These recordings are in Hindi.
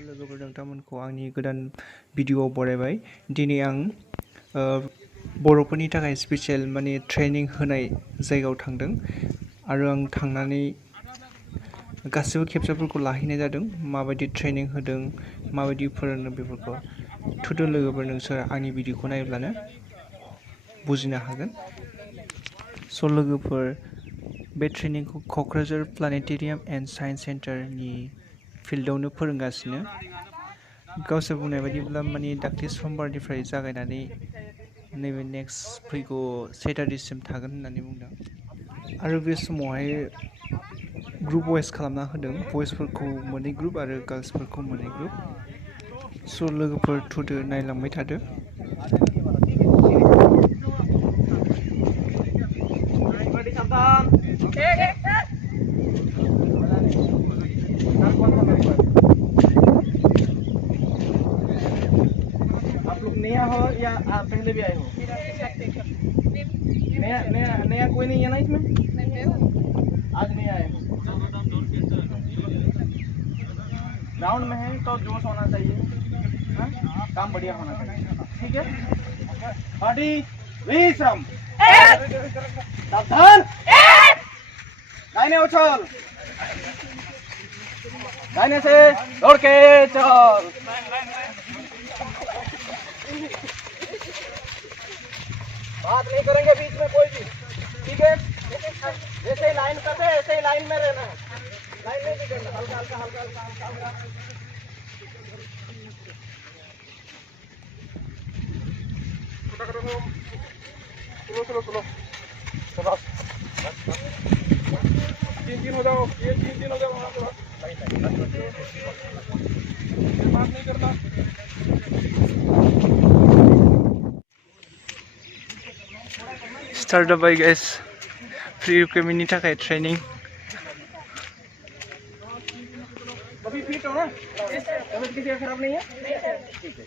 लोगोफोर नोंथांमोनखौ आंनि गोदान भिडिअ'आव बरायबाय। दिनै आं बर'फोरनि थाखाय स्पेसियेल माने ट्रेनिं होनाय जायगायाव थांदों आरो आं थांनानै गासिबो केपचारफोरखौ लाहैनाय जादों। माबायदि ट्रेनिं होदों, माबायदि फोरोंदों बेफोरखौ। थुदो लोगोफोर, नोंसोर आंनि भिडिअ'खौ नायोब्लानो बुजिनो हागोन। स' लोगोफोर, बे ट्रेनिंखौ क'क्राझार प्लानेटेरियाम एन्ड साइन्स सेन्टारनि फिल्डआवनो फोरोंगासिनो। गावसोर बुंनाय बायदिब्ला माने दाख्लै समबारनिफ्राय जागायनानै नैबे नेक्स्ट फैगौ सेटारडेसिम थागोन होननानै बुंदों। आरो बे समावहाय ग्रुप वाइज खालामना होदों, बयसफोरखौ मोननै ग्रुप आरो गार्ल्सफोरखौ मोननै ग्रुप। स' लोगोफोर थुदो, नायलांबाय थादो। आप लोग नया हो या आप पहले भी आए हो? नया कोई नहीं है ना इसमें? आज नहीं आए हो। ग्राउंड में है तो जोश होना चाहिए, काम बढ़िया होना चाहिए, ठीक है। पार्टी विश्राम, सावधान, दाहिने उछल, दाहिने से दौड़ के चल। बात नहीं करेंगे बीच में कोई भी, ठीक है। जैसे ही लाइन करते हैं ऐसे ही लाइन में रहना है, लाइन नहीं बिगड़ना, हल्का हल्का हल्का हल्का हल्का हल्का। स्लो स्लो स्लो, बस तीन हो जाओ, ये तीन हो जाओ, वहाँ पे बात नहीं करना। स्टार्ट जाबाय गाइस, प्रि रिक्रुटमेन्टनि थाखाय ट्रेनिं। अभी फिट हो ना? तबीयत किसी का खराब नहीं है? ठीक है,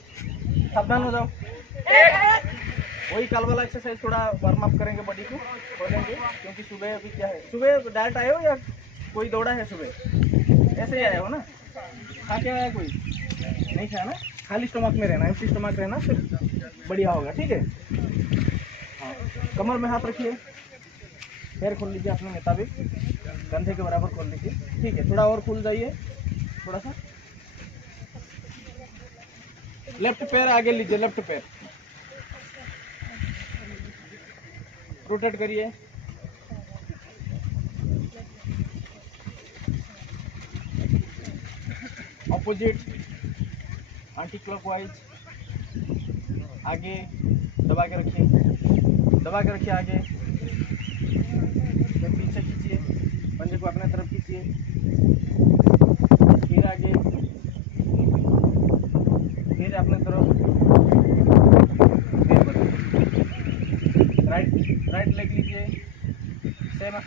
सावधान हो जाओ। वही कल वाला एक्सरसाइज थोड़ा वार्म अप करेंगे, बॉडी को खोलेंगे, क्योंकि सुबह अभी क्या है, सुबह डायरेक्ट आए हो या कोई दौड़ा है सुबह? ऐसे ही आए हो ना? खा के आया कोई? नहीं खाया ना? खाली स्टमक में रहना, एम्प्टी स्टमक रहना, फिर बढ़िया होगा, ठीक है। हाँ, कमर में हाथ रखिए, पैर खोल लीजिए अपने मुताबिक, कंधे के बराबर खोल लीजिए, ठीक है। थोड़ा और खुल जाइए, थोड़ा सा। लेफ्ट पैर आगे लीजिए, लेफ्ट पैर रोटेट करिए, ऑपोजिट एंटी क्लॉकवाइज, आगे दबा के रखिए, दबा के रखिए आगे, फिर पीछे खींचिए, पंजे को अपने तरफ खींचिए, फिर आगे, फिर अपने तरफ, फिर बदलिए, राइट लेग लीजिए, सेम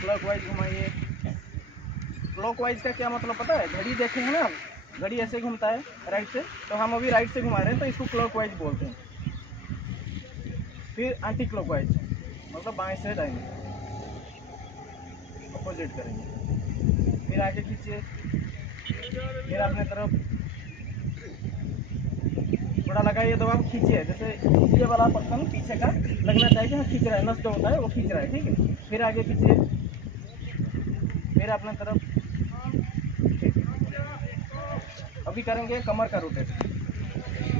क्लॉकवाइज घुमाइए। क्लॉकवाइज का क्या मतलब पता है? घड़ी देखे हैं ना आप, घड़ी ऐसे घूमता है राइट से, तो हम अभी राइट से घुमा रहे हैं तो इसको क्लॉकवाइज बोलते हैं। फिर एंटी क्लॉकवाइज मतलब बाएं से दाएं, अपोजिट करेंगे। फिर आगे खींचिए, फिर अपने तरफ थोड़ा लगाइए, दबाव खींचिए, जैसे ये वाला पर्सन पीछे का लगना चाहिए कि हाँ खींच रहा है, नस जो होता है वो खींच रहा है, ठीक है। फिर आगे खींचिए, फिर अपने तरफ, ठीक है। अभी करेंगे कमर का रोटेशन,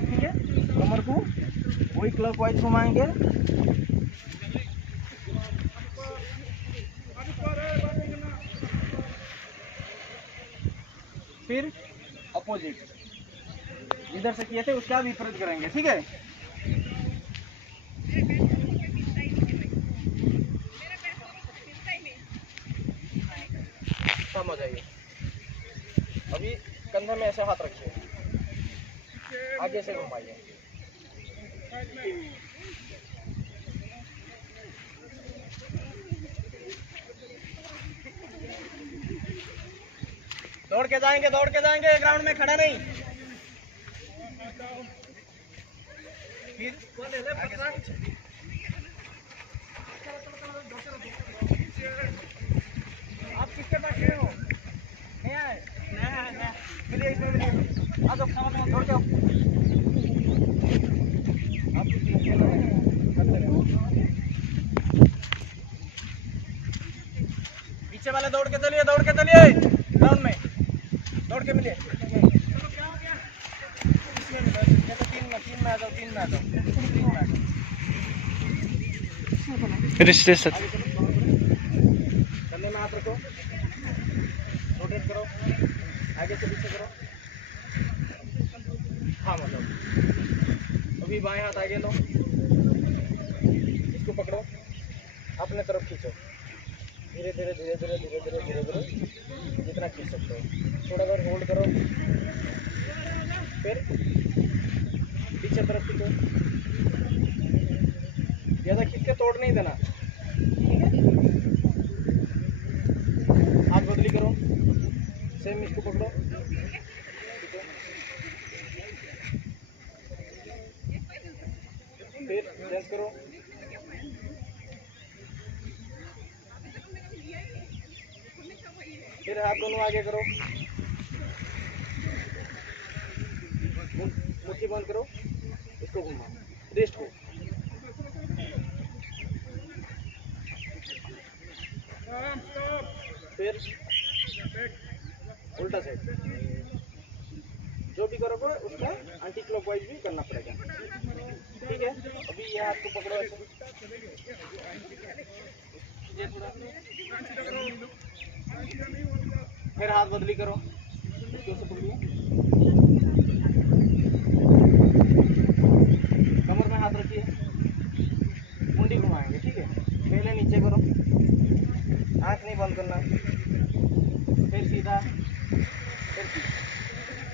ठीक है। कमर को वही क्लॉकवाइज घुमाएंगे, फिर अपोजिट, इधर से किए थे उसका विपरीत करेंगे, ठीक है। समझ आइए। अभी कंधे में ऐसे हाथ रखिए, आगे से घुमाइए, दौड़ के जाएंगे, दौड़ के जाएंगे, ग्राउंड में खड़ा नहीं। फिर आप किसके पास खड़े हो? नहीं आए? मिलिए इसमें मिलिए। आ जाओ समझ में दौड़ जाओ। आप करते रहो। पीछे वाले दौड़ के चलिए ग्राउंड में दौड़ के मिलिए। तीन में आ जाओ। रिश्ते कंधे में हाथ रखो, रोटेट करो, आगे से पीछे करो। हाँ मतलब अभी बाएं हाथ आगे लो, इसको पकड़ो, अपने तरफ खींचो, धीरे धीरे जितना खींच सकते हो। थोड़ा देर होल्ड करो, फिर पीछे तरफ खींचो। ज़्यादा खींच के तोड़ नहीं देना, ठीक है। हाथ बदली करो, सेम इसको पकड़ो, फिर रेस्ट करो। फिर हाथ दोनों आगे करो, मुट्ठी बंद करो, इसको घुमाओ, रिस्ट को। फिर उल्टा साइड, जो भी करोगे उसका एंटी क्लॉकवाइज भी करना पड़ेगा, ठीक है। अभी ये हाथ को पकड़ो ऐसे, ये थोड़ा, फिर हाथ बदली करो, इसको ऐसे पकड़िए, कमर में हाथ रखिए, मुंडी घुमाएंगे, ठीक है। पहले नीचे करो, आँख नहीं बंद करना, फिर सीधा,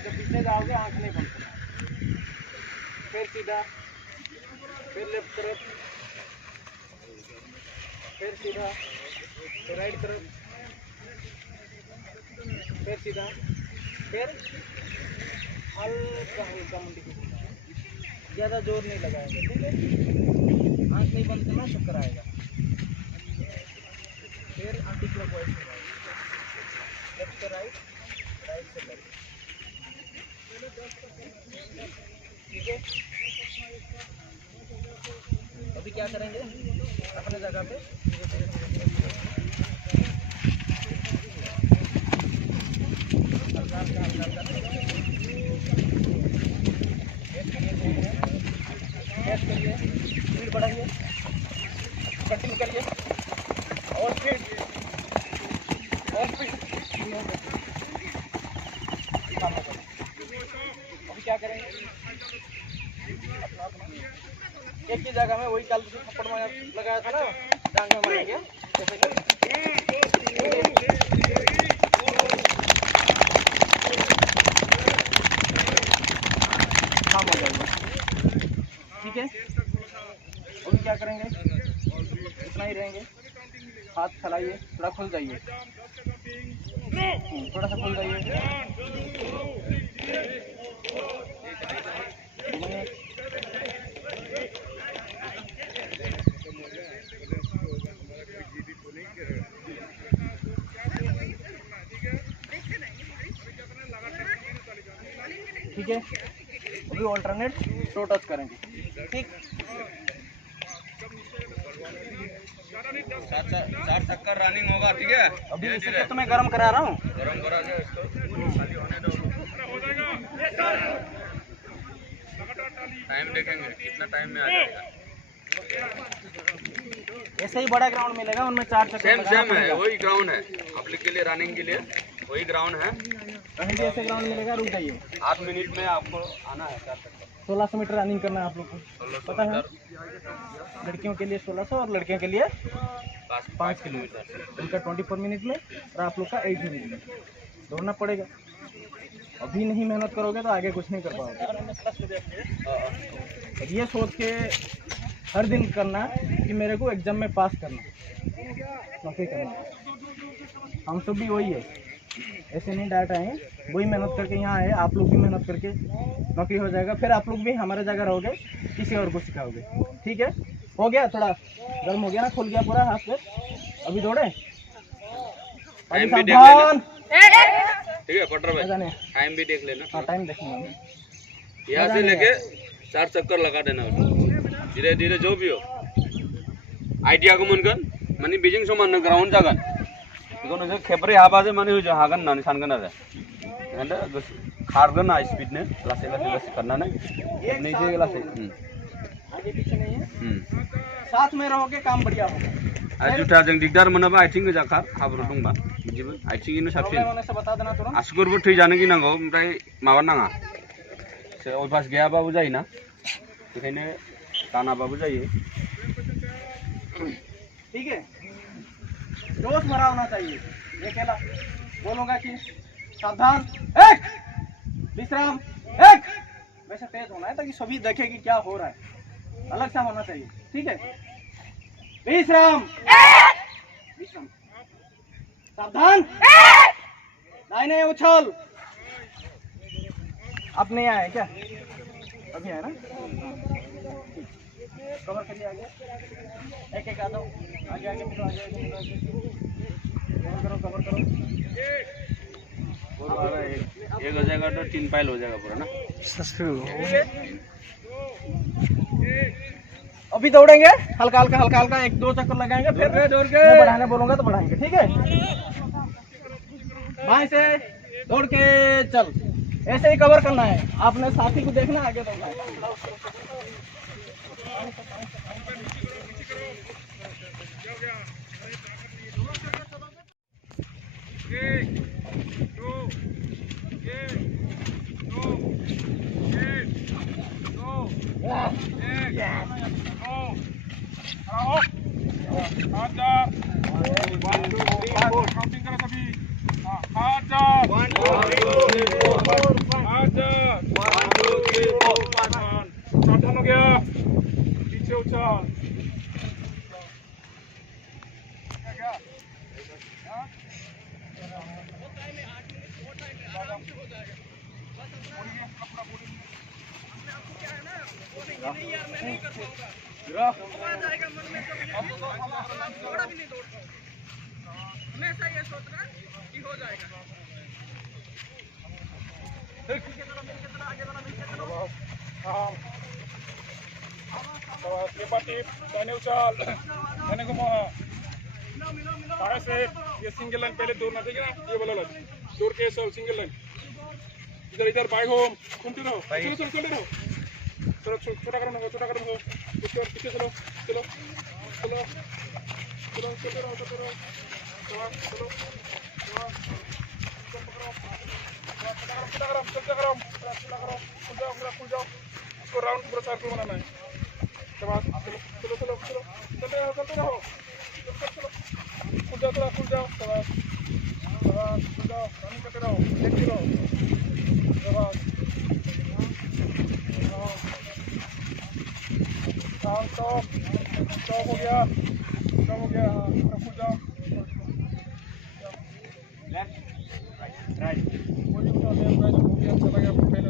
जब पीछे जाओगे आँख नहीं बंद करना, फिर सीधा, फिर लेफ्ट तरफ, फिर सीधा, फिर राइट तरफ, फिर सीधा, फिर हल्का मुंडी को घुमाओ, ज़्यादा जोर नहीं लगाएंगे, ठीक है। आँख नहीं बंद करना, चक्कर आएगा। फिर एंटी क्लॉकवाइज घुमाओ, लेफ्ट से राइट, राइट से लेफ्ट, ठीक है। अभी क्या करेंगे, अपने जगह पे धीरे करिए, स्पीड बढ़ाइए, कंटिन्यू करिए, और स्पीड। अभी क्या करेंगे, एक ही जगह में वही कल थप्पड़ लगाया था ना, जांग में मारेंगे, जैसे कि काम हो जाएगा, ठीक है। अभी क्या करेंगे, इतना ही रहेंगे, हाथ फैलाइए, थोड़ा खुल जाइए, थोड़ा सा खुल जाइए, ठीक है। अभी ऑल्टरनेट शो टच करेंगे, ठीक। 4 चक्कर रनिंग होगा, ठीक है। अभी इसे तो मैं गर्म करा रहा हूँ, गरम करा के इसको खाली होने दो। टाइम देखेंगे कितना टाइम में आ जाएगा। ऐसे ही बड़ा ग्राउंड मिलेगा, उनमें 4 चक्कर सेम है, वही ग्राउंड है पब्लिक के लिए, रनिंग के लिए वही ग्राउंड है। कहीं भी ऐसे ग्राउंड मिलेगा, रुक जाइए। 8 मिनट में आपको आना है 4 चक्कर। 1600 मीटर रनिंग करना है आप लोग को, पता है। लड़कियों के लिए 1600 और लड़कियों के लिए 5 किलोमीटर। उनका 24 मिनट में और आप लोग का 8 मिनट में दौड़ना पड़ेगा। अभी नहीं मेहनत करोगे तो आगे कुछ नहीं कर पाओगे। ये सोच के हर दिन करना कि मेरे को एग्जाम में पास करना, नौकरी करना। हम सब भी वही है, ऐसे नहीं डायरेक्ट आए, वही मेहनत करके यहाँ आए। आप लोग भी मेहनत करके नौकरी हो जाएगा, फिर आप लोग भी हमारे जगह रहोगे, किसी और को सिखाओगे, ठीक है। हो गया, थोड़ा गर्म हो गया ना, खुल गया पूरा हाथ पे। अभी दौड़े, टाइम भी देख लेना। सावधान। ठीक है पटर भाई, जाने टाइम भी देख लेना। हाँ टाइम देखेंगे। यहाँ से लेके 4 चक्कर लगा देना उसको, धीरे धीरे जो भी हो आइडिया को मोनगोन माने बेजों समान ग्राउंड जागोन बेखौ नोंसोर खेब्रै हाबासो माने होजों हागोन होननानै सानगोन आरो ओंखायनोथ' खारगोन ना स्पिडनो लासै लासै लासै खारनानै खेबनैसो लासै आगे पीछे नहीं है, साथ में रहोगे काम बढ़िया होगा। आरो जुथाजों दिगदार मोनाबा आथिं गोजा खार, हाब्रु दंबा बिदिबो आथिंजोंनो साबसिन। प्रॉब्लम होने से बता देना तुरंत। आसुगुरबो थैजानो गिनांगौ ओमफ्राय माबा नाङा अभ्यास गैयाबाबो जायोना बेखायनो दानाबाबो जायो। ठीक है, जोश भरा होना चाहिए। ये अकेला बोलूंगा कि सावधान एक, विश्राम एक, वैसे तेज होना है ताकि सभी देखे कि क्या हो रहा है, अलग सा होना चाहिए। ठीक है, विश्राम विश्राम, सावधान, दाहिने उछल। आप नहीं आए क्या? अभी आए ना? कवर करिए आगे, एक एक आ जाओ, आगे आगे मिलो, आगे आगे मिलो, कवर करो, कवर करो। एक हो जाएगा तो 3 पाइल हो जाएगा पूरा ना। अभी दौड़ेंगे हल्का हल्का हल्का हल्का, 1-2 चक्कर लगाएंगे, फिर मैं बढ़ाने बोलूंगा तो बढ़ाएंगे। ठीक है, बाएं से दौड़ के चल, ऐसे ही कवर करना है। आपने साथी को देखना, आगे दौड़ना है। सावधान हो गया, पीछे उछल। हमेशा ये सोचना कि हो जाएगा। दाहिने उछाल, दाहिने घुमा, बाएं से ये सिंगल लाइन पहले दौड़ना, ठीक है ना? ये वाला लाइन दौड़ के चल, सिंगल लाइन इधर इधर बाएं घूमते रहो, चलो चलो चलते रहो, चलो छोटा कदम हो, छोटा कदम हो, पीछे और पीछे चलो चलो चलो चलो, चलते रहो चलो चलो चलो खुल जाओ, इसको राउंड पूरा सर्कल बनाना है। चलो चलो चलो चलो, चलते रहो चलते रहो, चलो खुल जाओ, थोड़ा खुल जाओ, खुल जाओ, रनिंग करते रहो, देखते रहो, स्टॉप हो गया, स्टॉप हो गया, हाँ खुल जाओ, लेफ्ट राइट, कोई भी उठा लेफ्ट राइट वो भी अच्छा लगा। पहले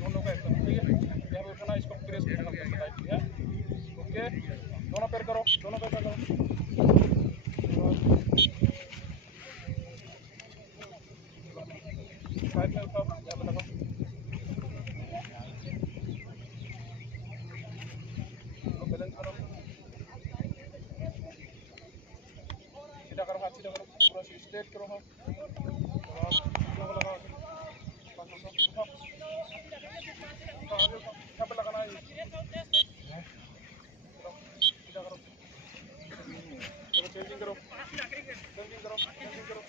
दोनों का एकदम ठीक है, यहाँ पे उठना, इसको प्रेस करना है। ओके, दोनों पैर करो, दोनों पैर करो, साइड में उठाओ, यहाँ पे लगाओ, बैलेंस करो, सीधा करो, हाथ सीधा करो, पूरा स्ट्रेट करो, हाँ यहाँ पे लगाना है, सीधा करो, चेंजिंग करो, चेंजिंग करो, चेंजिंग करो,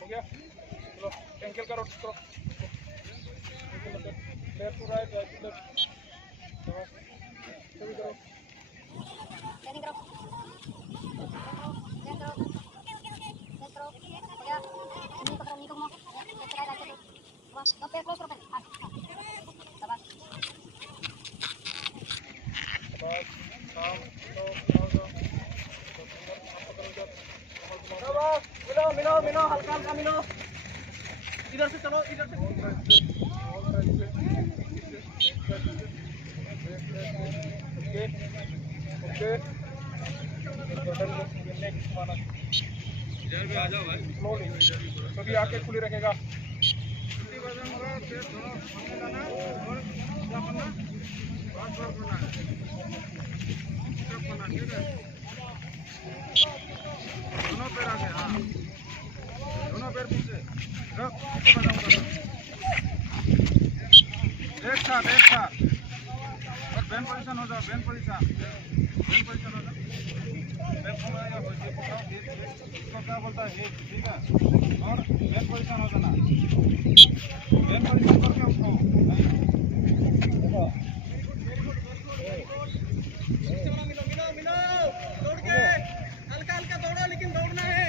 हो गया, चलो एंकल करो, करो, left to right, right to left, सभी करो, मिलो इधर से चलो इधर से ओके इधर भी आ जाओ भाई। सभी आके खुली रखेगा। दोनों पैर आगे हाँ दोनों पैर पीछे रख एक साथ बस बैंड पोजीशन हो जाओ बैंड पोजीशन हो जाओ बैंड हो जाएगा इसको क्या बोलता है हिप ठीक है और बैंड पोजीशन हो जाना बैंड पोजीशन करके उठो मिलो दौड़ के हल्का हल्का दौड़ो लेकिन दौड़ना है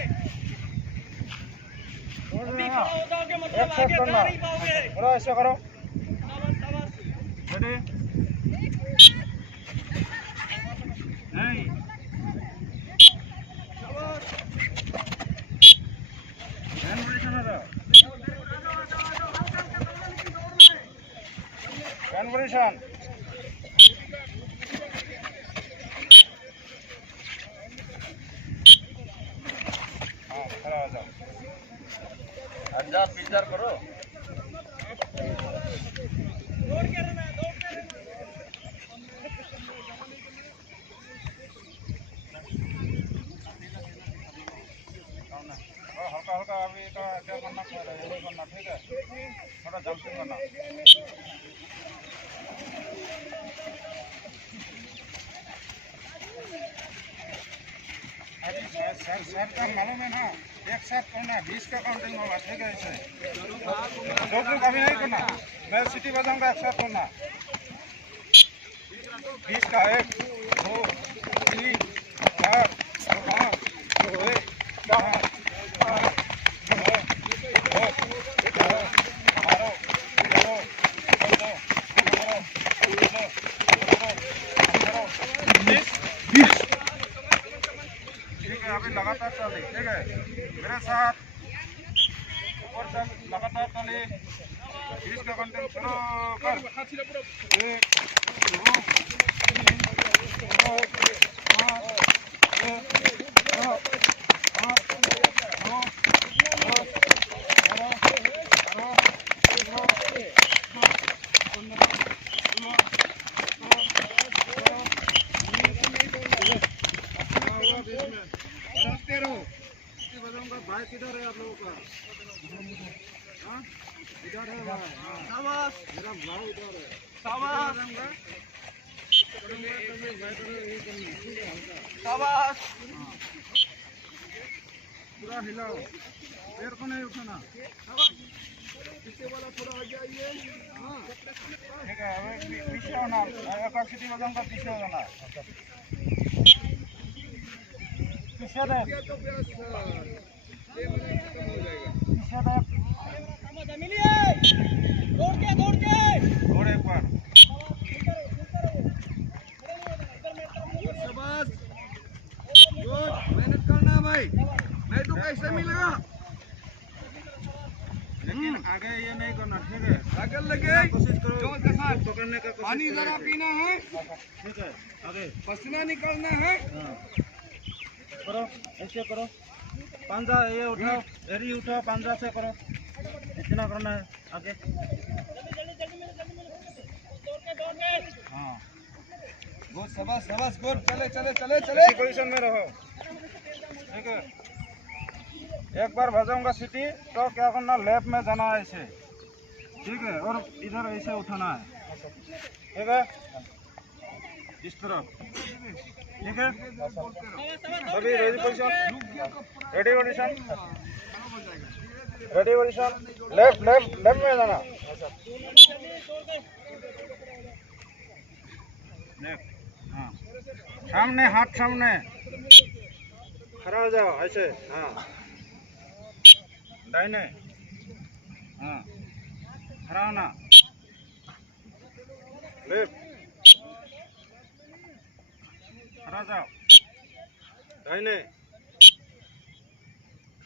अभी खड़ा हो जाओगे मतलब आगे जा नहीं पाओगे करो ऐसे करो रेडी नहीं हैंड पोजीशन हो जाओ हैंड पोजीशन हाँ खड़ा हो जाओ एडजस्ट पिक्चर करो। दौड़ के रहना हल्का हल्का अभी का क्या करना करना ठीक है थोड़ा जंपिंग करना अरे सर का मालूम है ना एक साथ करना 20 का काउंटिंग होगा ठीक है इसे दो ग्रुप अभी नहीं करना मैं सिटी बजाऊंगा एक साथ करना 20 का 1 2 3 4 5 6 7 अभी लगातार चले ठीक है मेरे साथ ऊपर तक लगातार चले 20 का कंटेंट शुरू कर 1 2 भाई किधर है आप लोगों का हाँ इधर है भाई शाबाश मेरा भाई इधर है शाबाश शाबाश पूरा हिलाओ पैर को नहीं उठाना पीछे वाला थोड़ा आगे आइए हाँ ठीक है अभी पीछे होना अगर सिटी बजाऊंगा पीछे हो जाना पीछे देख और एक बार मेहनत करना भाई नहीं तो कैसे मिलेगा लेकिन आगे ये नहीं करना ठीक है आगे लगे कोशिश करो पकड़ने का पानी जरा पीना है ठीक है आगे पसीना निकालना है करो ऐसे करो पंजा ये उठाओ एरी उठाओ पंजा से करो इतना करना है आगे हाँ गुड शाबाश शाबाश गुड चले चले चले चले इसी पोजीशन में रहो ठीक है एक बार बजाऊंगा सिटी तो क्या करना लेफ्ट में जाना है ऐसे ठीक है और इधर ऐसे उठाना है ठीक है इस तरफ ठीक है अभी ready position left left left में जाना लेफ्ट हाँ सामने हाथ सामने खड़ा हो जाओ ऐसे हाँ दाहिने हाँ खड़ा होना लेफ्ट खड़ा जाओ दाहिने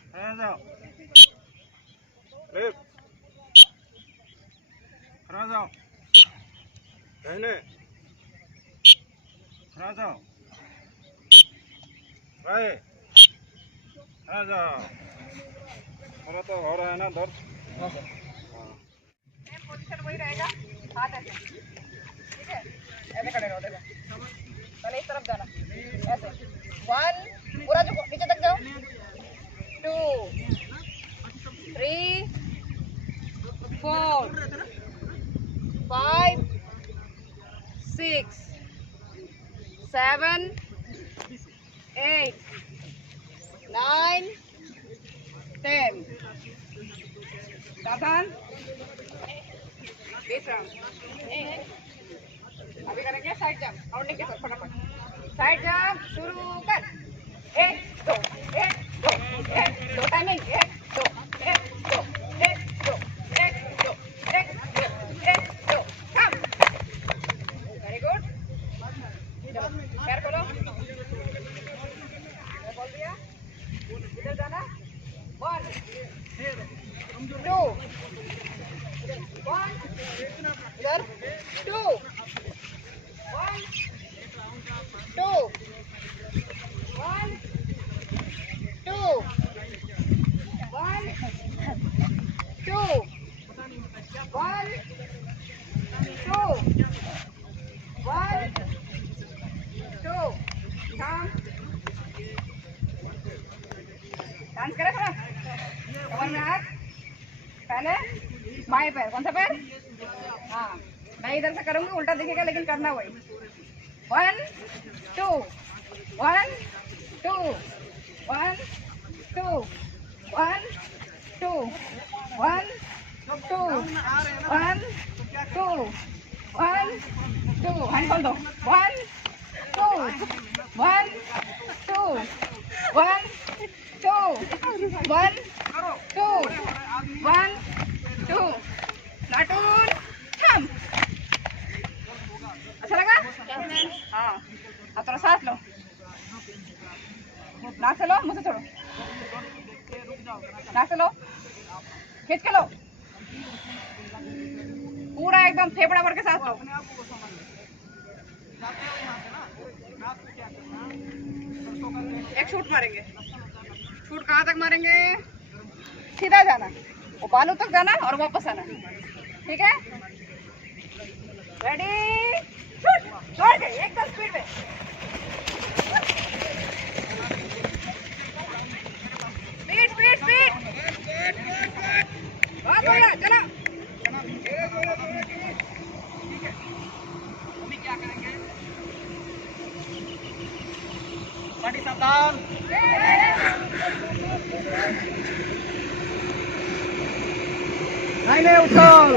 खड़ा जाओ जा मेरा तो हो रहा है ना दर्द। पोजीशन वही रहेगा, हाथ ऐसे, ठीक है, ऐसे खड़े रहो। देखो पहले इस तरफ जाना, ऐसे 1 पूरा झुको, नीचे तक जाओ, 2 3 4 5 6 7 8 9 10 सावधान। अभी करेंगे साइड जंप, काउंटिंग के साथ फटाफट साइड जंप शुरू कर। 1 2 1 2 1 2 टाइमिंग 1 2 1 2 1 2 1 2 1 2 1 2 कम। वेरी गुड, चलो पैर खोलो, बोल दिया, इधर जाना। 1 2 1 इधर 2 1 2 1 2 1 2 1 2 1 2 काम डांस करें थोड़ा, कमर में हाथ, पहले बाएं पैर, कौन सा पैर? हाँ, मैं इधर से करूंगी, उल्टा दिखेगा लेकिन करना वही। 1 2 1 2 1 2 1 2 1 2 1 2 1 2 हैंड खोल दो। 1 2 1 2 1 2 1 2 1 2 नाटून थम। अच्छा लगा? हाँ, अब थोड़ा सांस लो, नाक से लो, मुंह से छोड़ो, नाक से लो, खींच के लो, पूरा एकदम फेफड़ा भर के सांस लो। एक शूट मारेंगे, शूट कहाँ तक मारेंगे? सीधा जाना, वो बालू तक जाना और वापस आना, ठीक है? रेडी शूट, दौड़ के एकदम स्पीड में। स्पीड स्पीड स्पीड, बहुत बढ़िया, चलो। अभी क्या करेंगे? बड़ी सावधान, नहीं नहीं उछल,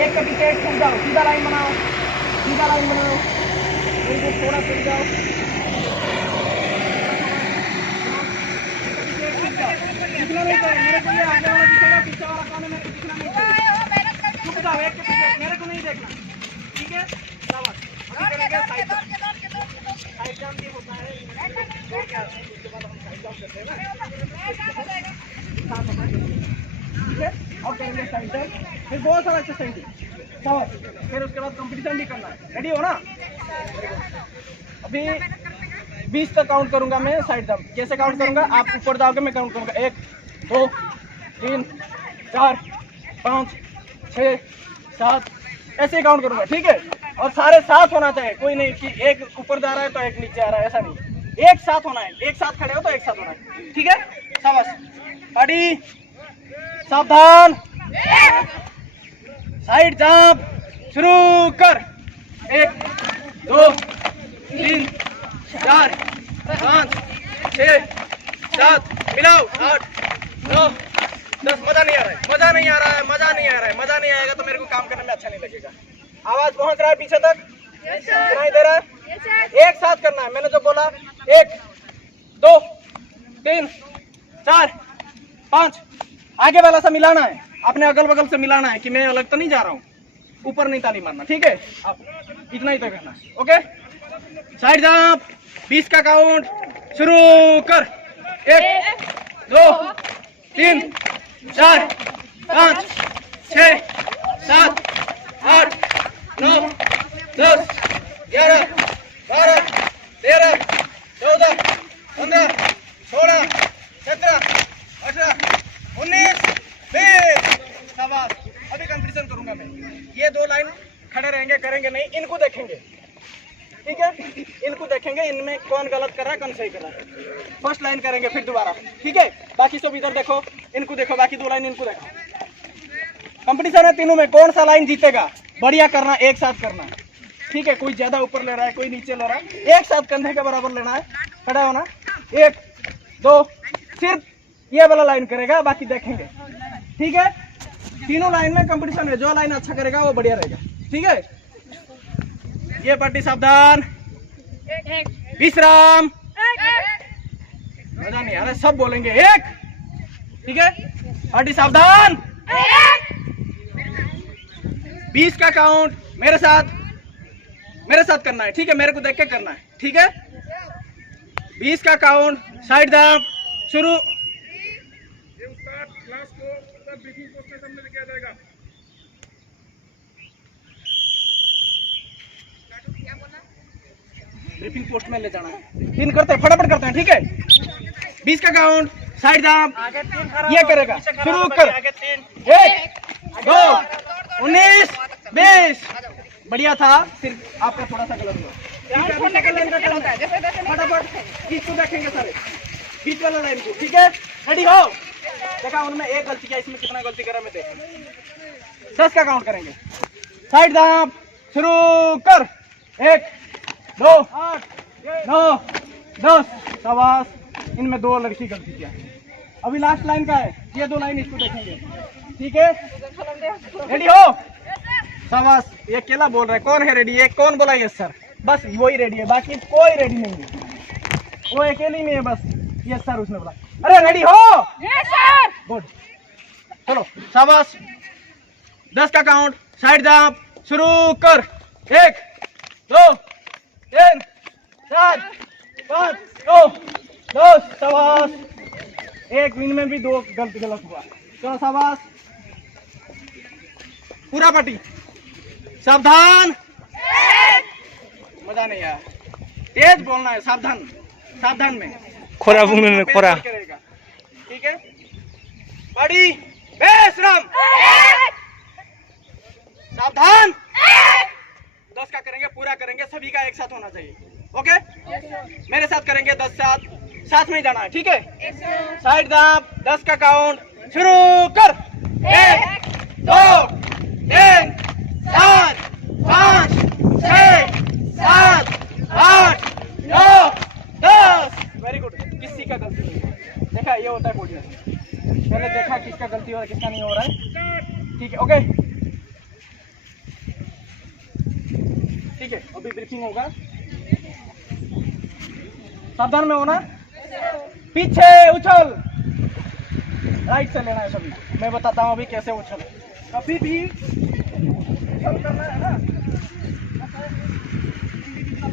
एक का विकेट छूट जाओ, सीधा लाइन बनाओ, सीधा लाइन बनाओ, बिल्कुल थोड़ा छूट जाओ, दिखना नहीं चाहिए मेरे को, ये आगे वाला दिखेगा, पीछे वाला कौन है मेरे को दिखना नहीं चाहिए। छूट जाओ, एक के पीछे, मेरे को नहीं देखना, ठीक है? शाबाश, अभी करेंगे साइड जंप। साइड जंप ये होता है, उसके बाद हम साइड जंप करते हैं ना, ठीक है? और करेंगे साइड जंप, फिर बहुत सारा एक्सरसाइज है, शाबाश। फिर उसके बाद कंपटीशन भी करना है, रेडी हो ना? अभी 20 तक काउंट करूंगा मैं साइड जंप। कैसे काउंट करूंगा? आप ऊपर जाओगे, मैं काउंट करूंगा, 1 2 3 4 5 6 7, ऐसे ही काउंट करूंगा, ठीक है? और सारे साथ होना चाहिए, कोई नहीं कि एक ऊपर जा रहा है तो एक नीचे आ रहा है, ऐसा नहीं, एक साथ होना है, एक साथ खड़े हो तो एक साथ होना है, ठीक है? शाबाश, रेडी, सावधान, साइड जंप शुरू कर। 1 2 3 4 5 6 7, मिलाओ, 8 9 10। मजा नहीं आ रहा है, मजा नहीं आ रहा है, मजा नहीं आ रहा है, मजा नहीं आएगा तो मेरे को काम करने में अच्छा नहीं लगेगा। आवाज पहुंच रहा है पीछे तक? सुनाई दे रहा है? एक साथ करना है, मैंने जो बोला, 1 2 3 4 5, आगे वाला सा मिलाना है, अपने अगल बगल से मिलाना है कि मैं अलग तो नहीं जा रहा हूँ, ऊपर नहीं ताली मारना, ठीक है? आप इतना ही तो करना है, ओके? साइड जंप 20 का काउंट शुरू कर। 1 2 3 4 5 6 7 8 9 10 11 12 13 14 15 16 17, 18, 19, 20। शाबाश। अभी कंपटीशन करूंगा मैं। ये 2 लाइन खड़े रहेंगे, करेंगे नहीं, इनको देखेंगे, ठीक है? इनको देखेंगे, इनमें कौन गलत कर रहा है, कौन सही कर रहा है। फर्स्ट लाइन करेंगे, फिर दोबारा, ठीक है? बाकी सब इधर देखो, इनको देखो, बाकी 2 लाइन इनको देखो। कंपटीशन है तीनों में, कौन सा लाइन जीतेगा? बढ़िया करना, एक साथ करना, ठीक है? कोई ज्यादा ऊपर ले रहा है, कोई नीचे ले रहा है, एक साथ कंधे के बराबर लेना है, खड़ा होना। 1, 2, सिर्फ ये वाला लाइन करेगा, बाकी देखेंगे, ठीक है? तीनों लाइन में कंपटीशन है, जो लाइन अच्छा करेगा वो बढ़िया रहेगा, ठीक है? ये पार्टी सावधान, विश्राम। मजा नहीं आ रहा, सब बोलेंगे 1, ठीक है? पार्टी सावधान। 20 का काउंट मेरे साथ करना है, ठीक है? मेरे को देख के करना है, ठीक है? 20 का काउंट, साइड दाप, शुरू। ये उस्ताद क्लास को उस्ताद ब्रीफिंग पोस्ट के सामने लेके आ जाएगा। ब्रीफिंग पोस्ट में ले जाना है, 3 करते हैं, फटाफट करते हैं, ठीक है? 20 का काउंट, साइड दाप, ये करेगा, शुरू कर। 1, 2, 19, 20। बढ़िया था, सिर्फ आपका थोड़ा सा गलत हुआ। फटाफट इसको देखेंगे सारे, बीच वाला लाइन को, ठीक है? रेडी हो? देखा उनमें एक गलती किया, इसमें कितना गलती करा मैं देख। 10 का काउंट करेंगे, साइड दाप, शुरू कर। 1, 2, 9, 10। शाबाश। इनमें 2 लड़की गलती किया। अभी लास्ट लाइन का है, ये 2 लाइन इसको देखेंगे, ठीक है? रेडी हो? शाबाश। ये अकेला बोल रहा है, कौन है रेडी? ये कौन बोला? यस सर, बस वही रेडी है, बाकी कोई रेडी नहीं है, वो अकेली में है बस। यस सर उसने बोला। अरे रेडी हो? Yes sir. गुड, चलो शाबाश। 10 का काउंट, साइड दाप, शुरू कर। 1, 2, 3, 4, 5, 6, 10। शाबाश। 1 मिनट में भी 2 गलत हुआ। चलो शाबाश। पूरा पार्टी सावधान। मजा नहीं आया, तेज बोलना है, सावधान, सावधान में खोरा बोलने खोरा, ठीक है? पार्टी बेशरम, सावधान। 10 का करेंगे, पूरा करेंगे, सभी का एक साथ होना चाहिए, ओके? मेरे साथ करेंगे 10 साथ में ही जाना है, ठीक है? साइड दाप, 10 का काउंट, शुरू कर। 1, 2, 3, 4, 5, 6, 7, 8, 9, 10। Very good. किसी का गलती नहीं है, देखा ये होता है पोडियम। पहले देखा किसका गलती हो रहा है, किसका नहीं हो रहा है, ठीक है? ओके, ठीक है? अभी ब्रीफिंग होगा, सावधान में होना। पीछे उछल, राइट से लेना है सभी। मैं बताता हूँ अभी कैसे उछल। कभी भी उछल करना है ना,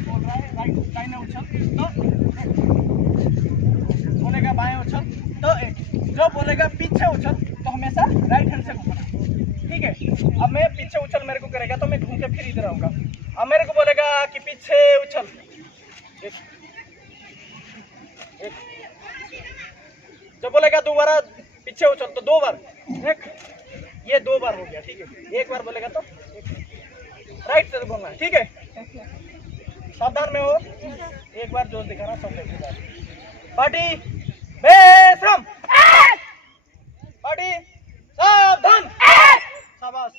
बोल रहा है राइट दाहिने उछल तो बोलेगा बाएं उछल तो एक, जो बोलेगा पीछे उछल तो हमेशा राइट हैंड से घूमना, ठीक है? अब मैं पीछे उछल मेरे को करेगा तो मैं घूम के फिर इधर आऊंगा। अब मेरे को बोलेगा कि पीछे उछल, एक, जो बोलेगा दोबारा पीछे उछल तो 2 बार, एक, ये 2 बार हो गया, ठीक है? 1 बार बोलेगा तो राइट से बोलना है, ठीक है? सावधान में हो, एक बार जोश दिखाना, सब देखिएगा। पार्टी बेशरम, पार्टी सावधान। शाबाश।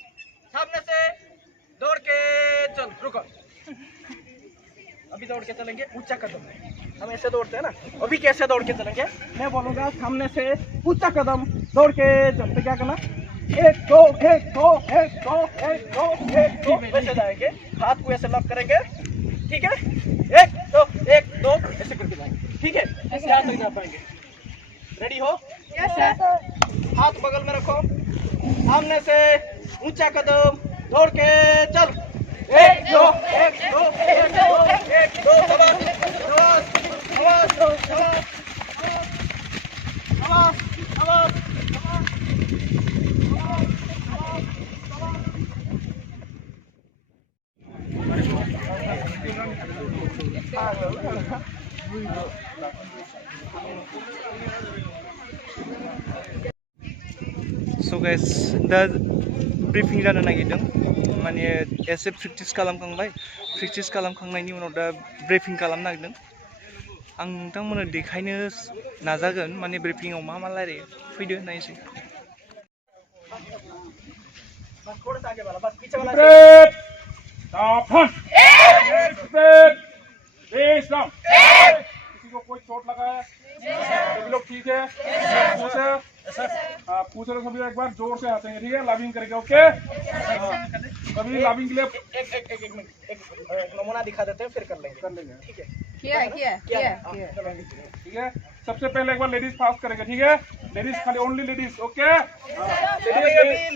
सामने से दौड़ के चल, रुको। अभी दौड़ के चलेंगे, ऊंचा कदम में हम ऐसे दौड़ते हैं ना, अभी कैसे दौड़ के चलेंगे? मैं बोलूंगा सामने से ऊंचा कदम, दौड़ के चलते क्या करना? 1, 2, 1, 2, 1, 2, 1, 2, 1, 2 वैसे जाएंगे, हाथ को ऐसे लॉक करेंगे, ठीक है? 1, 2, 1, 2 ऐसे करके जाएंगे, ठीक है? ऐसे हाथ तक जा पाएंगे। रेडी हो? Yes sir. हाथ बगल में रखो, सामने से ऊंचा कदम, दौड़ के चल। 1, 2, 1, 2, 1, 2, 1, 2। शाबाश, शाबाश, शाबाश, शाबाश, शाबाश, शाबाश। सो गाइस दा ब्रिफिं जानो नागिरदों माने एसे प्रेक्टिस खालामखांनायनि उनाव दा ब्रिफिं खालामनो नागिरदों आं नोंथांमोननो देखायनो नाजागोन माने ब्रिफिंआव मा रायलायो फैदो नायसै बस थोड़ा सा आगे वाला बस पीछे वाला Straight. Stop. Hunt. Straight. Face down. किसी को कोई चोट लगा है? सभी लोग ठीक है? पूछ है? पूछ रहे सभी एक बार जोर से हंसेंगे, ठीक है? लविंग करेंगे, ओके? सभी लविंग के लिए एक मिनट एक नमूना दिखा देते हैं फिर कर लेंगे ठीक है किया ठीक है सबसे पहले एक बार लेडीज फास्ट करेंगे, ठीक है? लेडीज खाली ओनली लेडीज, ओके?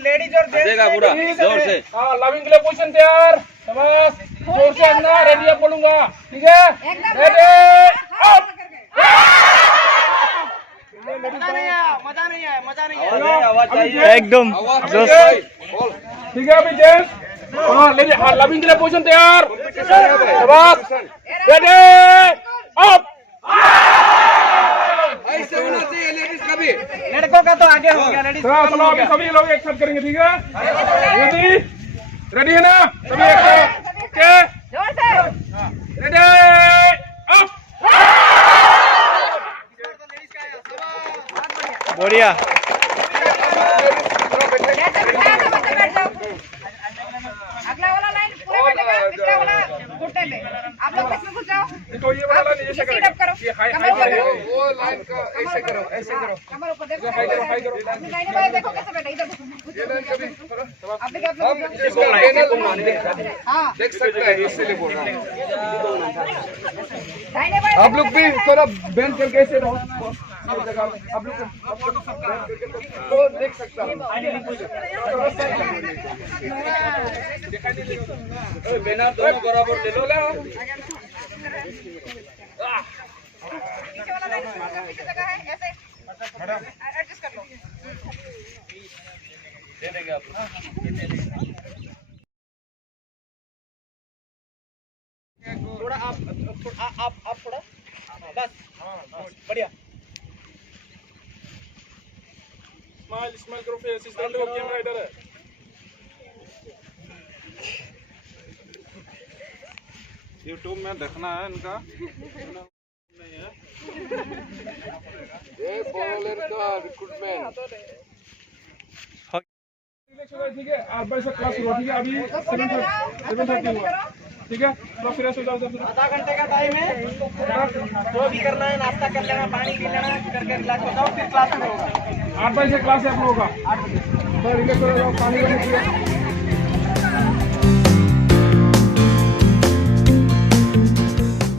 लेडीज और हंसेगा पूरा जोर से हाँ, लविंग के लिए पोजीशन तैयार, शाबाश, जोर से हंसना, रेडी अब बोलूंगा, ठीक है? Ready up. मजा नहीं है आवाज चाहिए एकदम ठीक है? ठीक है अभी जेंट्स, हाँ लेडीज, हाँ लविंग के लिए पोजीशन तैयार, शाबाश, रेडी अप। ऐसे होना चाहिए लेडीज का भी लड़कों का तो आगे हो गया लेडीज चलो अभी सभी लोग एक साथ करेंगे, ठीक है? रेडी रेडी है ना सभी एक साथ, ओके? जोर से रेडी अप। बढ़िया अगला वाला लाइन पूरे बैठेगा पिछला वाला घुटने पे आप लोग इसमें घुस जाओ तो ये वाला लाइन ऐसे सीट अप करो ये हाई कमर ऊपर करो वो लाइन का ऐसे करो कमर ऊपर देखो हाई करो अपनी दाहिने बाएं देखो कैसे बैठा इधर आप देखो आप लोग हाँ देख सकते हैं इसीलिए बोल रहा हूँ दाहिने बाएं आप लोग भी थोड़ा बेंच करके ऐसे रहो आप लोग तो देख सकता हूँ बैनर दोनों बराबर ले लो पीछे वाला लाइन पीछे जगह है ऐसे एडजस्ट कर लो दे देंगे आप थोड़ा आप थोड़ा बस बढ़िया स्माइल करो फेस इस तरह देखो कैमरा इधर है यूट्यूब में देखना है इनका नहीं है ये बॉलर का रिक्रूटमेंट ठीक है 8 बजे से क्लास शुरू ठीक है अभी 7:30 हुआ ठीक है तो फ्रेश हो जाओ आधा घंटे का टाइम है जो भी करना है नाश्ता कर लेना पानी पी लेना करके रिलैक्स हो जाओ फिर क्लास में होगा 8 बजे से क्लास है आप लोगों का 8 बजे तो रिलैक्स हो जाओ पानी वानी पियो